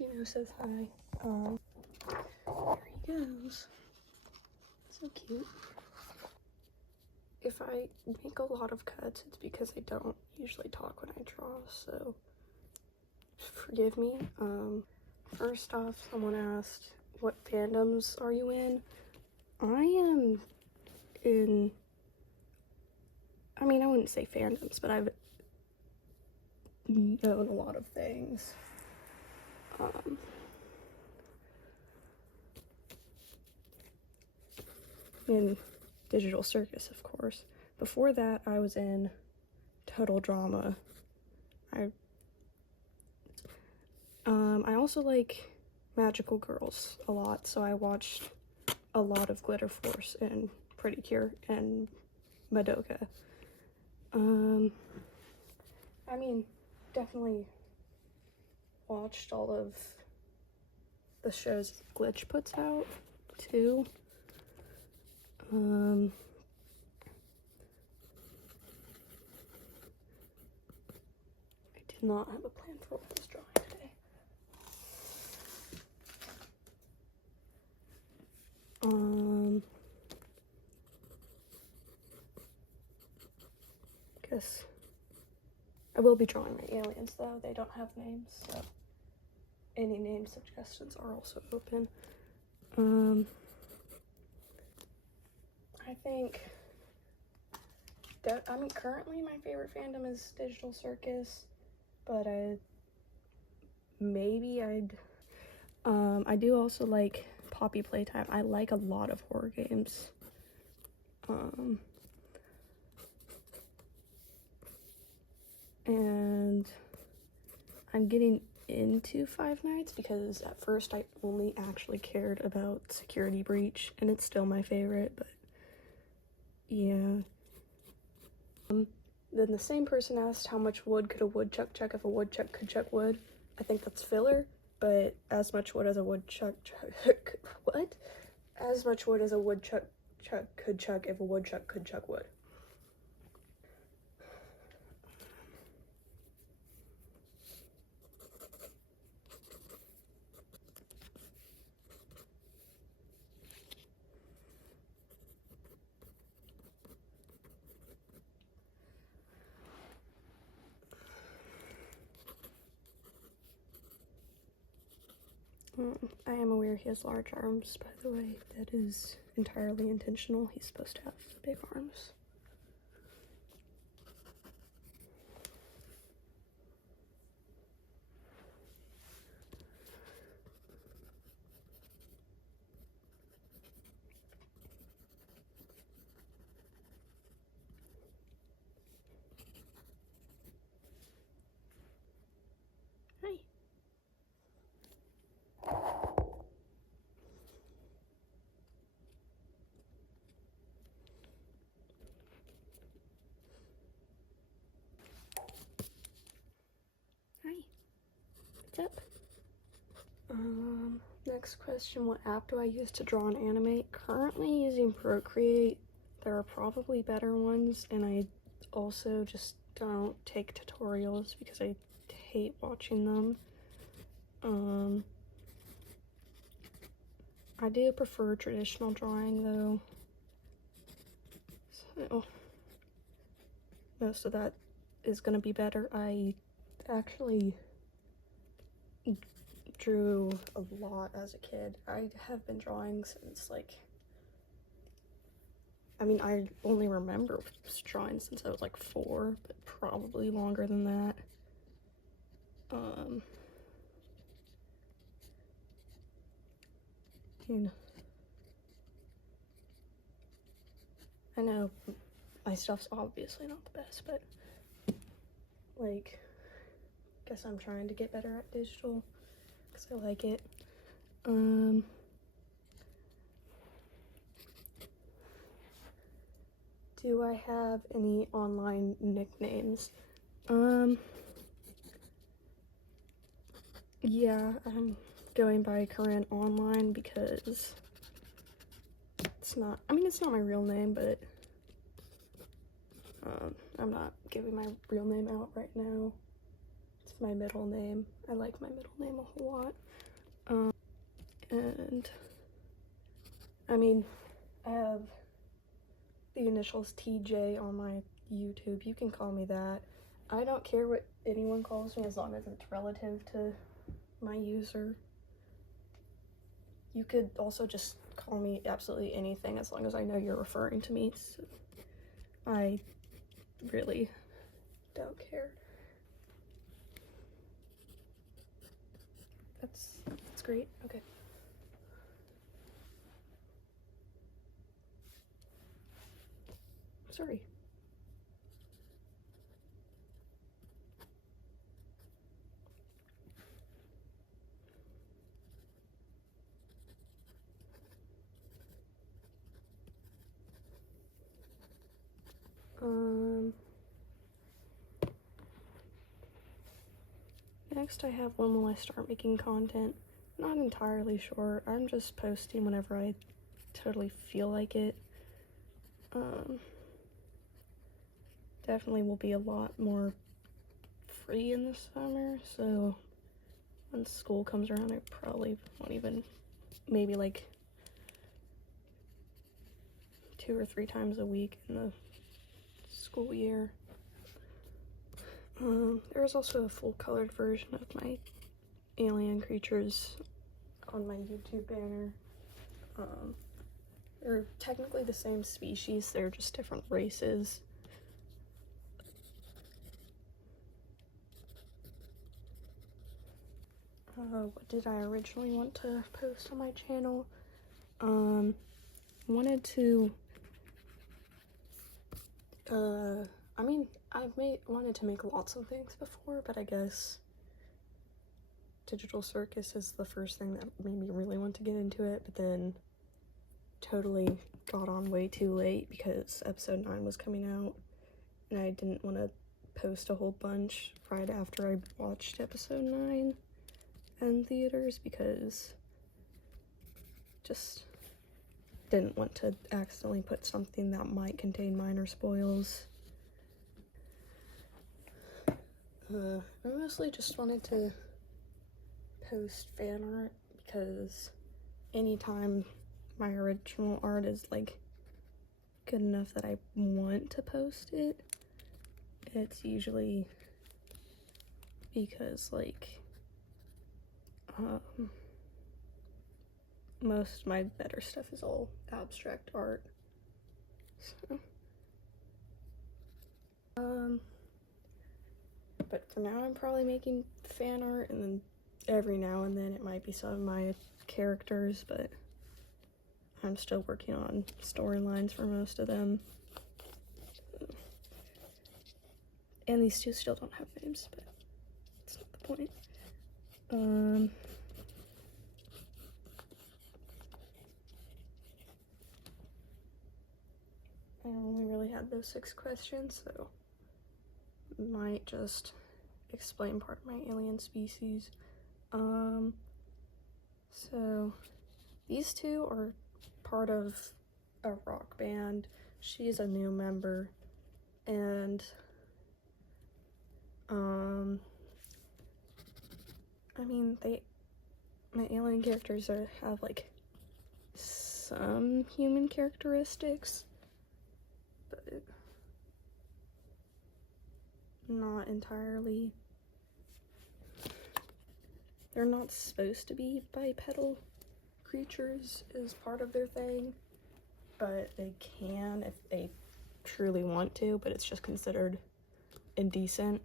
Chino says hi. Here he goes. So cute. If I make a lot of cuts, it's because I don't usually talk when I draw, so forgive me. First off, someone asked, what fandoms are you in? I am in, I mean, I wouldn't say fandoms, but I've known a lot of things. In Digital Circus, of course. Before that, I was in Total Drama. I also like magical girls a lot, so I watched a lot of Glitter Force and Pretty Cure and Madoka. I mean, definitely watched all of the shows Glitch puts out, too. I did not have a plan for what I was drawing today. Guess I will be drawing my aliens though. They don't have names, so any name suggestions are also open. I think that, I mean, currently my favorite fandom is Digital Circus, but I do also like Poppy Playtime. I like a lot of horror games. And I'm getting into Five Nights because at first I only actually cared about Security Breach, and it's still my favorite, but yeah. Then the same person asked how much wood could a woodchuck chuck if a woodchuck could chuck wood. I think that's filler, but as much wood as a woodchuck what? As much wood as a woodchuck could chuck if a woodchuck could chuck wood. I am aware he has large arms, by the way. That is entirely intentional. He's supposed to have big arms. Hi. Hi. What's up? Next question, what app do I use to draw and animate? Currently using Procreate. There are probably better ones, and I also just don't take tutorials because I hate watching them. I do prefer traditional drawing though, so most of that is gonna be better. I actually drew a lot as a kid. I have been drawing since like, I mean, I only remember drawing since I was like 4, but probably longer than that. I know my stuff's obviously not the best, but like, guess I'm trying to get better at digital because I like it. Do I have any online nicknames? Yeah, I'm going by Corinne online because it's not, I mean, it's not my real name, but I'm not giving my real name out right now. It's It's my middle name. I like my middle name a whole lot. And I mean, I have the initials TJ on my YouTube. You can call me that. I don't care what anyone calls me as long as it's relative to my user. You could also just call me absolutely anything as long as I know you're referring to me. So I really don't care. That's great. Okay. Sorry. Next I have when will I start making content? Not entirely sure. I'm just posting whenever I totally feel like it. Definitely will be a lot more free in the summer, so when school comes around I probably won't even, maybe like 2 or 3 times a week in the school year. There's also a full colored version of my alien creatures on my YouTube banner. They're technically the same species, they're just different races. What did I originally want to post on my channel? Wanted to, I mean, I've wanted to make lots of things before, but I guess Digital Circus is the first thing that made me really want to get into it, but then totally got on way too late because episode 9 was coming out, and I didn't want to post a whole bunch right after I watched episode 9 in theaters because just didn't want to accidentally put something that might contain minor spoils. I mostly just wanted to post fan art because anytime my original art is like good enough that I want to post it, it's usually because like most of my better stuff is all abstract art. So but for now I'm probably making fan art, and then every now and then it might be some of my characters, but I'm still working on storylines for most of them. And these two still don't have names, but that's not the point. I only really had those 6 questions, so might just explain part of my alien species. So these two are part of a rock band. She's a new member, and I mean, my alien characters have like some human characteristics, but not entirely. They're not supposed to be bipedal creatures as part of their thing, but they can if they truly want to, but it's just considered indecent.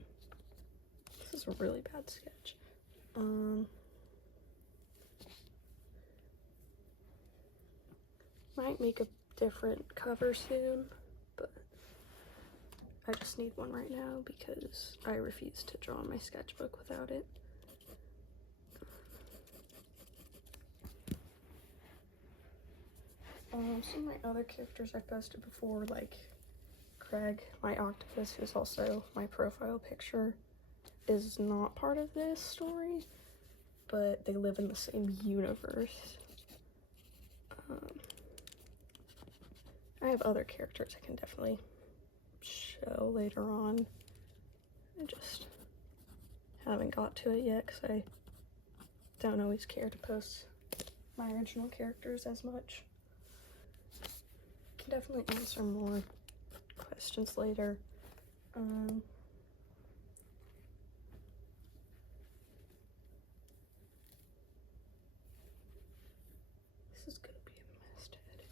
This is a really bad sketch. Might make a different cover soon, but I just need one right now because I refuse to draw in my sketchbook without it. Some of my other characters I posted before, like Craig, my octopus, who's also my profile picture, is not part of this story, but they live in the same universe. I have other characters I can definitely show later on. I just haven't got to it yet because I don't always care to post my original characters as much. Can definitely answer more questions later. This is gonna be a mess to edit.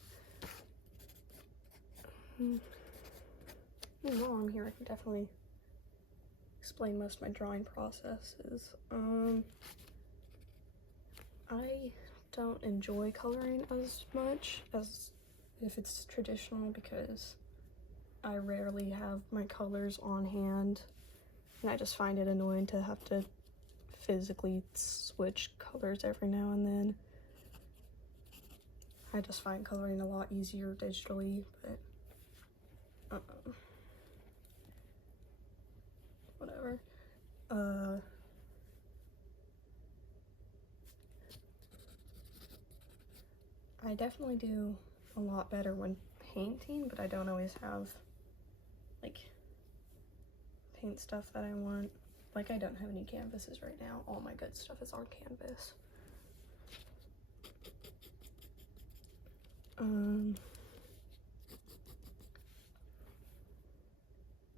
While I'm here, I can definitely explain most of my drawing processes. I don't enjoy coloring as much as if it's traditional because I rarely have my colors on hand, and I just find it annoying to have to physically switch colors every now and then. I just find coloring a lot easier digitally, but whatever. I definitely do a lot better when painting, but I don't always have like paint stuff that I want. Like, I don't have any canvases right now. All my good stuff is on canvas.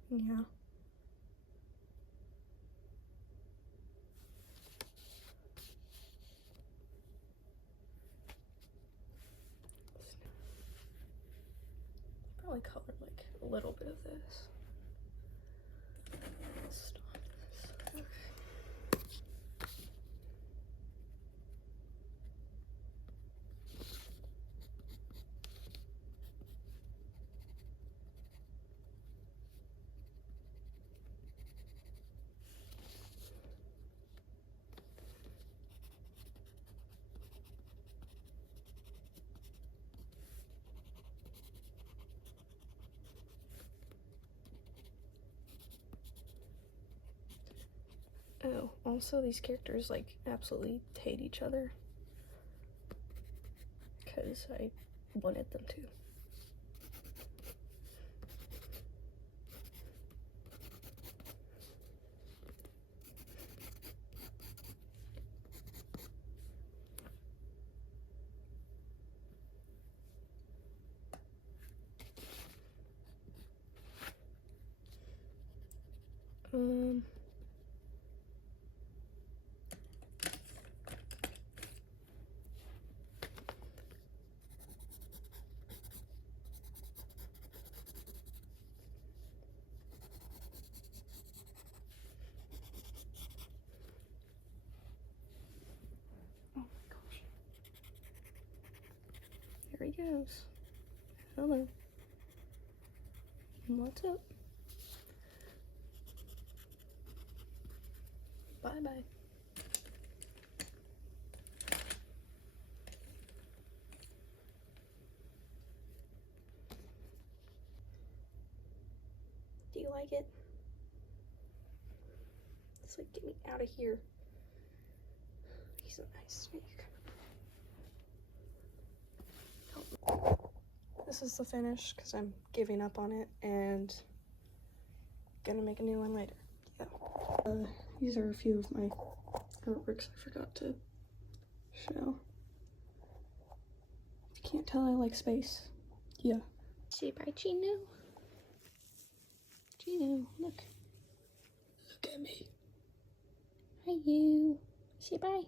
Yeah. Probably color like a little bit of this. Stop this. Okay. Oh, also these characters like absolutely hate each other because I wanted them to. Oh my gosh. There he goes. Hello. What's up? Bye-bye. Do you like it? It's like, get me out of here. He's a nice snake. This is the finish because I'm giving up on it and gonna make a new one later. Yeah. These are a few of my artworks I forgot to show. If you can't tell, I like space. Yeah. Say bye, Chino. Chino, look. Look at me. Hi, you. Say bye.